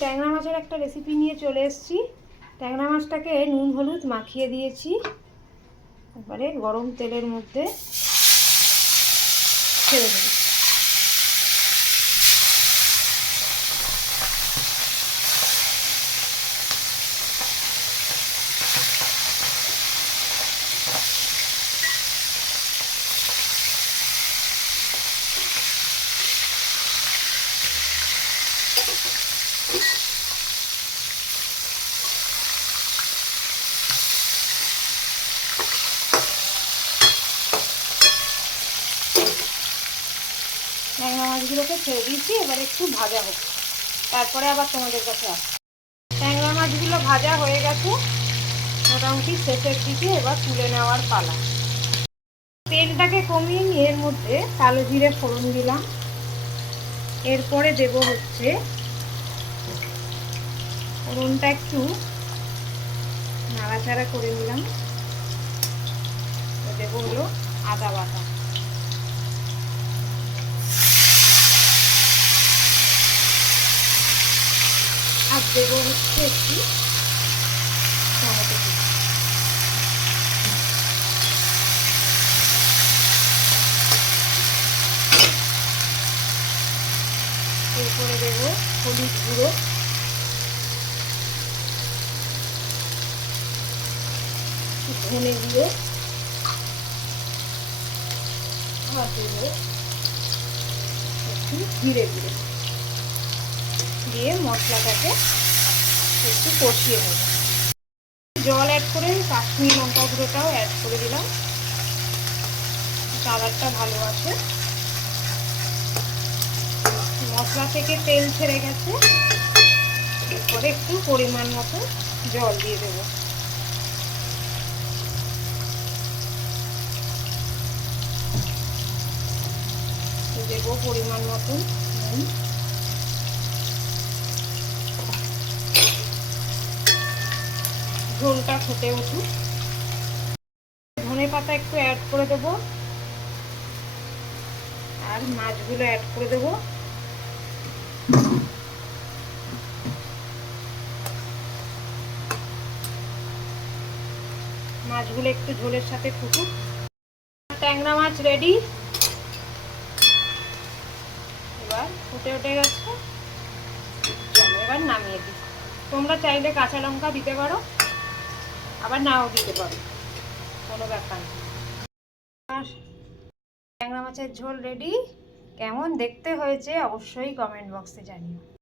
ট্যাংরা মাছের একটা রেসিপি নিয়ে চলে এসেছি। ট্যাংরা মাছটাকে নুন হলুদ মাখিয়ে দিয়েছি, এবারে গরম তেলের মধ্যে ছেড়ে দেব। ট্যাংরা মাছগুলোকে ছেড়ে দিয়েছি, এবার একটু ভাজা হোক, তারপরে আবার তোমাদের কাছে আসবো। ট্যাংরা মাছগুলো ভাজা হয়ে গেছে মোটামুটি শেষের দিকে, এবার তুলে নেওয়ার পালা। তেলটাকে কমিয়ে নিয়ে এর মধ্যে কালো জিরে ফোড়ন দিলাম, এরপরে দেব হচ্ছে ফোড়নটা একটু নাড়াচাড়া করে নিলাম, দেবো হলো আদা বাটা, আর দেবো হচ্ছে একটু টমেটো কুচি। এরপরে দেবো হলুদ গুঁড়ো, ধনে গুঁড়ো, আর দেবো একটু জিরে গুঁড়ো দিয়ে মশলাটাকে একটু কষিয়ে নেব। জল অ্যাড করে কাশ্মীরি লঙ্কা গুঁড়োটাও অ্যাড করে দিলাম, কালারটা ভালো আছে। মশলা থেকে তেল ছেড়ে গেছে, এরপরে একটু পরিমাণ মতো জল দিয়ে দেব। দেব পরিমাণ মতো নুন, ঝোলটা ফুটে উঠুক। ধনে পাতা একটু অ্যাড করে দেব, আর মাছগুলো অ্যাড করে দেব। মাছগুলো একটু ঝোলের সাথে ফুটুক। ট্যাংরা মাছ রেডি, এবার ফুটে উঠে গেছে, চলো এবার নামিয়ে দিই। তোমরা চাইলে কাঁচা লঙ্কা দিতে পারো, আবার নাও দিতে পারো, কোনো ব্যাপার নেই। ট্যাংরা মাছের ঝোল রেডি। কেমন দেখতে হয়েছে অবশ্যই কমেন্ট বক্সে জানিও।